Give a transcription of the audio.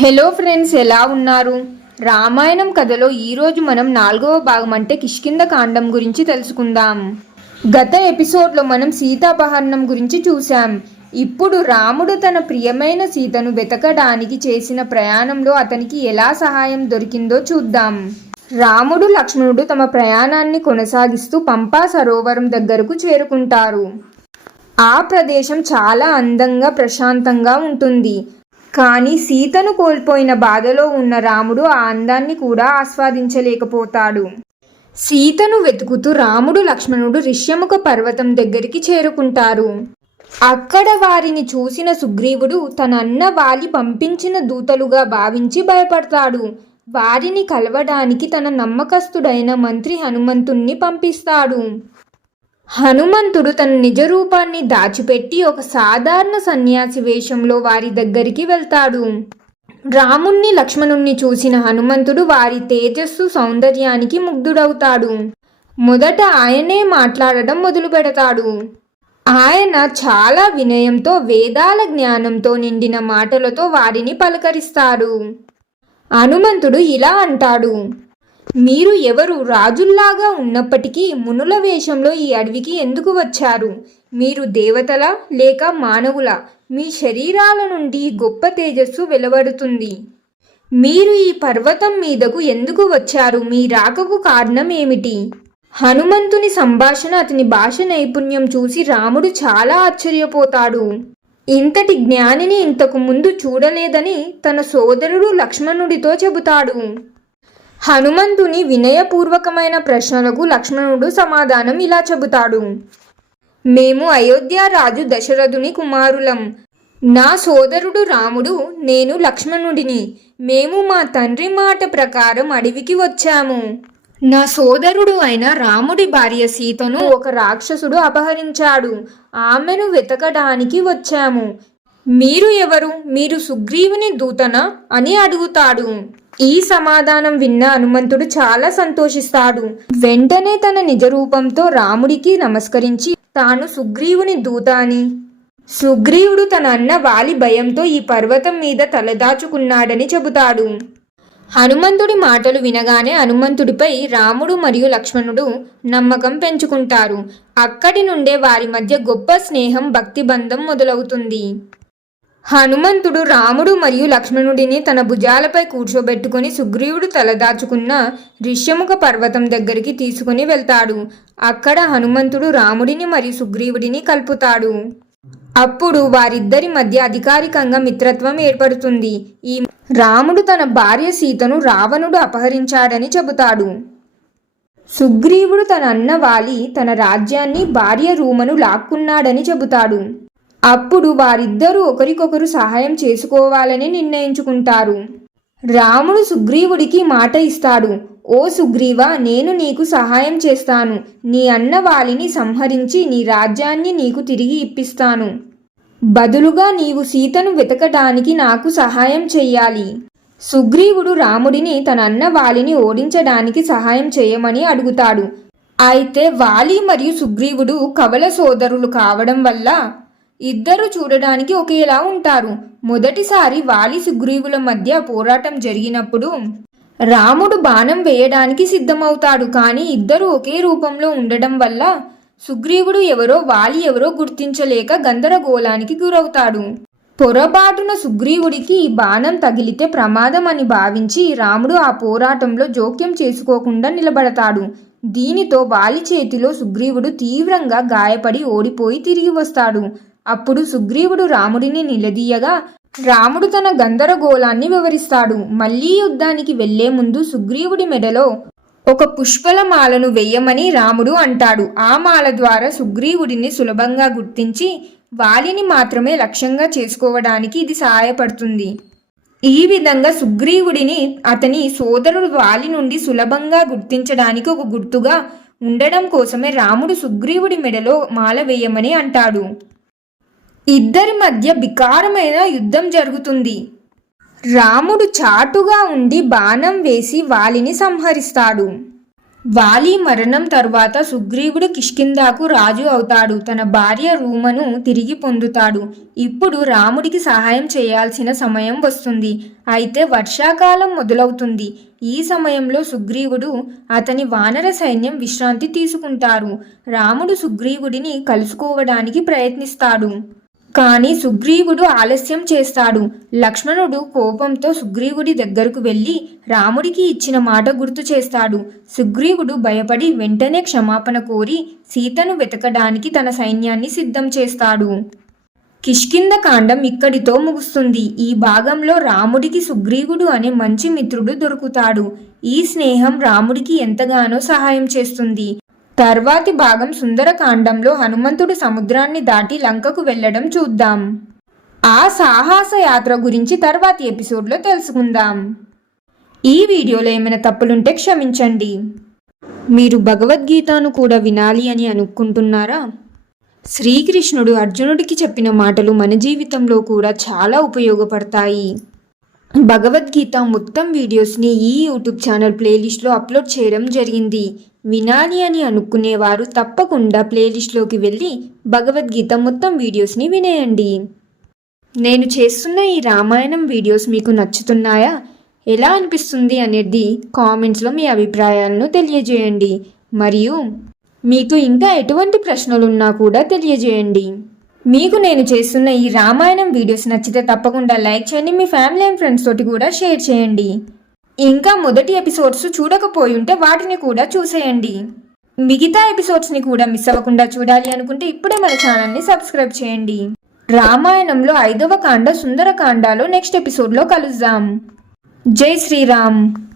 Hello friends ఎలా ఉన్నారు? రామాయణం కథలో ఈరోజు మనం నాలుగవ భాగం అంటే కిష్కింద కాండం గురించి తెలుసుకుందాం. గత ఎపిసోడ్లో మనం సీతాపహరణం గురించి చూసాం ఇప్పుడు రాముడు తన ప్రియమైన సీతను వెతకడానికి చేసిన ప్రయాణంలో అతనికి ఎలా సహాయం దొరికిందో చూద్దాం. రాముడు లక్ష్మణుడు తమ ప్రయాణాన్ని కొనసాగిస్తూ పంపా సరోవరం దగ్గరకు చేరుకుంటారు. ఆ ప్రదేశం చాలా అందంగా ప్రశాంతంగా ఉంటుంది. కానీ సీతను కోల్పోయిన బాధలో ఉన్న రాముడు ఆ అందాన్ని కూడా ఆస్వాదించలేకపోతాడు. సీతను వెతుకుతూ రాముడు లక్ష్మణుడు రిష్యముఖ పర్వతం దగ్గరికి చేరుకుంటారు. అక్కడ వారిని చూసిన సుగ్రీవుడు తన అన్న వాలి పంపించిన దూతలుగా భావించి భయపడతాడు. వారిని కలవడానికి తన నమ్మకస్తుడైన మంత్రి హనుమంతుణ్ణి పంపిస్తాడు. హనుమంతుడు తన నిజ రూపాన్ని దాచిపెట్టి ఒక సాధారణ సన్యాసి వేషంలో వారి దగ్గరికి వెళ్తాడు. రాముణ్ణి లక్ష్మణుణ్ణి చూసిన హనుమంతుడు వారి తేజస్సు సౌందర్యానికి ముగ్ధుడవుతాడు. మొదట ఆయనే మాట్లాడడం మొదలు పెడతాడు. ఆయన చాలా వినయంతో వేదాల జ్ఞానంతో నిండిన మాటలతో వారిని పలకరిస్తాడు. హనుమంతుడు ఇలా అంటాడు. మీరు ఎవరు రాజుల్లాగా ఉన్నప్పటికీ మునుల వేషంలో ఈ అడవికి ఎందుకు వచ్చారు? మీరు దేవతల లేక మానవుల? మీ శరీరాల నుండి గొప్ప తేజస్సు వెలువడుతుంది. మీరు ఈ పర్వతం మీదకు ఎందుకు వచ్చారు? మీ రాకకు కారణం ఏమిటి? హనుమంతుని సంభాషణ అతని భాష నైపుణ్యం చూసి రాముడు చాలా ఆశ్చర్యపోతాడు. ఇంతటి జ్ఞానిని ఇంతకు ముందు చూడలేదని తన సోదరుడు లక్ష్మణుడితో చెబుతాడు. హనుమంతుని వినయపూర్వకమైన ప్రశ్నలకు లక్ష్మణుడు సమాధానం ఇలా చెబుతాడు. మేము అయోధ్య రాజు దశరథుని కుమారులం. నా సోదరుడు రాముడు నేను లక్ష్మణుడిని. మేము మా తండ్రి మాట ప్రకారం అడవికి వచ్చాము. నా సోదరుడు అయిన రాముడి భార్య సీతను ఒక రాక్షసుడు అపహరించాడు. ఆమెను వెతకడానికి వచ్చాము. మీరు ఎవరు? మీరు సుగ్రీవుని దూతనా? అని అడుగుతాడు. ఈ సమాధానం విన్న హనుమంతుడు చాలా సంతోషిస్తాడు. వెంటనే తన నిజ రూపంతో రాముడికి నమస్కరించి తాను సుగ్రీవుని దూత అని సుగ్రీవుడు తన అన్న వాలి భయంతో ఈ పర్వతం మీద తలదాచుకున్నాడని చెబుతాడు. హనుమంతుడి మాటలు వినగానే హనుమంతుడిపై రాముడు మరియు లక్ష్మణుడు నమ్మకం పెంచుకుంటారు. అక్కడి నుండే వారి మధ్య గొప్ప స్నేహం భక్తి బంధం మొదలవుతుంది. హనుమంతుడు రాముడు మరియు లక్ష్మణుడిని తన భుజాలపై కూర్చోబెట్టుకుని సుగ్రీవుడు తలదాచుకున్న ఋష్యముఖ పర్వతం దగ్గరికి తీసుకుని వెళ్తాడు. అక్కడ హనుమంతుడు రాముడిని మరియు సుగ్రీవుడిని కలుపుతాడు. అప్పుడు వారిద్దరి మధ్య అధికారికంగా మిత్రత్వం ఏర్పడుతుంది. ఈ రాముడు తన భార్య సీతను రావణుడు అపహరించాడని చెబుతాడు. సుగ్రీవుడు తన అన్న వాలి తన రాజ్యాన్ని భార్య రూమను లాక్కున్నాడని చెబుతాడు. అప్పుడు వారిద్దరూ ఒకరికొకరు సహాయం చేసుకోవాలని నిర్ణయించుకుంటారు. రాముడు సుగ్రీవుడికి మాట ఇస్తాడు. ఓ సుగ్రీవ నేను నీకు సహాయం చేస్తాను. నీ అన్న వాలిని సంహరించి నీ రాజ్యాన్ని నీకు తిరిగి ఇప్పిస్తాను. బదులుగా నీవు సీతను వెతకడానికి నాకు సహాయం చెయ్యాలి సుగ్రీవుడు రాముడిని తన అన్న వాలిని ఓడించడానికి సహాయం చేయమని అడుగుతాడు. అయితే వాలి మరియు సుగ్రీవుడు కవల సోదరులు కావడం వల్ల ఇద్దరు చూడడానికి ఒకేలా ఉంటారు. మొదటిసారి వాలి సుగ్రీవుల మధ్య పోరాటం జరిగినప్పుడు రాముడు బాణం వేయడానికి సిద్ధమవుతాడు. కానీ ఇద్దరు ఒకే రూపంలో ఉండడం వల్ల సుగ్రీవుడు ఎవరో వాలి ఎవరో గుర్తించలేక గందరగోళానికి గురవుతాడు. పొరపాటున సుగ్రీవుడికి ఈ బాణం తగిలితే ప్రమాదం అని భావించి రాముడు ఆ పోరాటంలో జోక్యం చేసుకోకుండా నిలబడతాడు. దీనితో వాలి చేతిలో సుగ్రీవుడు తీవ్రంగా గాయపడి ఓడిపోయి తిరిగి వస్తాడు. అప్పుడు సుగ్రీవుడు రాముడిని నిలదీయగా రాముడు తన గందరగోళాన్ని వివరిస్తాడు. మళ్ళీ యుద్ధానికి వెళ్ళే ముందు సుగ్రీవుడి మెడలో ఒక పుష్పల మాలను వెయ్యమని రాముడు అంటాడు. ఆ మాల ద్వారా సుగ్రీవుడిని సులభంగా గుర్తించి వాలిని మాత్రమే లక్ష్యంగా చేసుకోవడానికి ఇది సహాయపడుతుంది. ఈ విధంగా సుగ్రీవుడిని అతని సోదరుడు వాలి నుండి సులభంగా గుర్తించడానికి ఒక గుర్తుగా ఉండడం కోసమే రాముడు సుగ్రీవుడి మెడలో మాల వేయమని అంటాడు. ఇద్దరి మధ్య వికారమైన యుద్ధం జరుగుతుంది. రాముడు చాటుగా ఉండి బాణం వేసి వాలిని సంహరిస్తాడు. వాలి మరణం తర్వాత సుగ్రీవుడు కిష్కిందాకు రాజు అవుతాడు. తన భార్య రూమను తిరిగి పొందుతాడు. ఇప్పుడు రాముడికి సహాయం చేయాల్సిన సమయం వస్తుంది. అయితే వర్షాకాలం మొదలవుతుంది. ఈ సమయంలో సుగ్రీవుడు అతని వానర సైన్యం విశ్రాంతి తీసుకుంటారు. రాముడు సుగ్రీవుడిని కలుసుకోవడానికి ప్రయత్నిస్తాడు. కానీ సుగ్రీవుడు ఆలస్యం చేస్తాడు. లక్ష్మణుడు కోపంతో సుగ్రీవుడి దగ్గరకు వెళ్ళి రాముడికి ఇచ్చిన మాట గుర్తు చేస్తాడు. సుగ్రీవుడు భయపడి వెంటనే క్షమాపణ కోరి సీతను వెతకడానికి తన సైన్యాన్ని సిద్ధం చేస్తాడు. కిష్కింద కాండం ఇక్కడితో ముగుస్తుంది. ఈ భాగంలో రాముడికి సుగ్రీవుడు అనే మంచి మిత్రుడు దొరుకుతాడు. ఈ స్నేహం రాముడికి ఎంతగానో సహాయం చేస్తుంది. తర్వాతి భాగం సుందరకాండంలో హనుమంతుడు సముద్రాన్ని దాటి లంకకు వెళ్ళడం చూద్దాం. ఆ సాహస యాత్ర గురించి తర్వాతి ఎపిసోడ్లో తెలుసుకుందాం. ఈ వీడియోలో ఏమైనా తప్పులుంటే క్షమించండి. మీరు భగవద్గీతను కూడా వినాలి అని అనుకుంటున్నారా? శ్రీకృష్ణుడు అర్జునుడికి చెప్పిన మాటలు మన జీవితంలో కూడా చాలా ఉపయోగపడతాయి. భగవద్గీత మొత్తం వీడియోస్ని ఈ యూట్యూబ్ ఛానల్ ప్లేలిస్ట్లో అప్లోడ్ చేయడం జరిగింది. వినాలి అని అనుకునేవారు తప్పకుండా ప్లేలిస్ట్లోకి వెళ్ళి భగవద్గీత మొత్తం వీడియోస్ని వినేయండి. నేను చేస్తున్న ఈ రామాయణం వీడియోస్ మీకు నచ్చుతున్నాయా? ఎలా అనిపిస్తుంది అనేది కామెంట్స్లో మీ అభిప్రాయాలను తెలియజేయండి. మరియు మీకు ఇంకా ఎటువంటి ప్రశ్నలున్నా కూడా తెలియజేయండి. మీకు నేను చేస్తున్న ఈ రామాయణం వీడియోస్ నచ్చితే తప్పకుండా లైక్ చేయండి. మీ ఫ్యామిలీ అండ్ ఫ్రెండ్స్ తోటి కూడా షేర్ చేయండి. ఇంకా మొదటి ఎపిసోడ్స్ చూడకపోయి ఉంటే వాటిని కూడా చూసేయండి. మిగతా ఎపిసోడ్స్ని కూడా మిస్ అవ్వకుండా చూడాలి అనుకుంటే ఇప్పుడే మన ఛానల్ని సబ్స్క్రైబ్ చేయండి. రామాయణంలో ఐదవ కాండ సుందరకాండలో నెక్స్ట్ ఎపిసోడ్లో కలుద్దాం. జై శ్రీరామ్.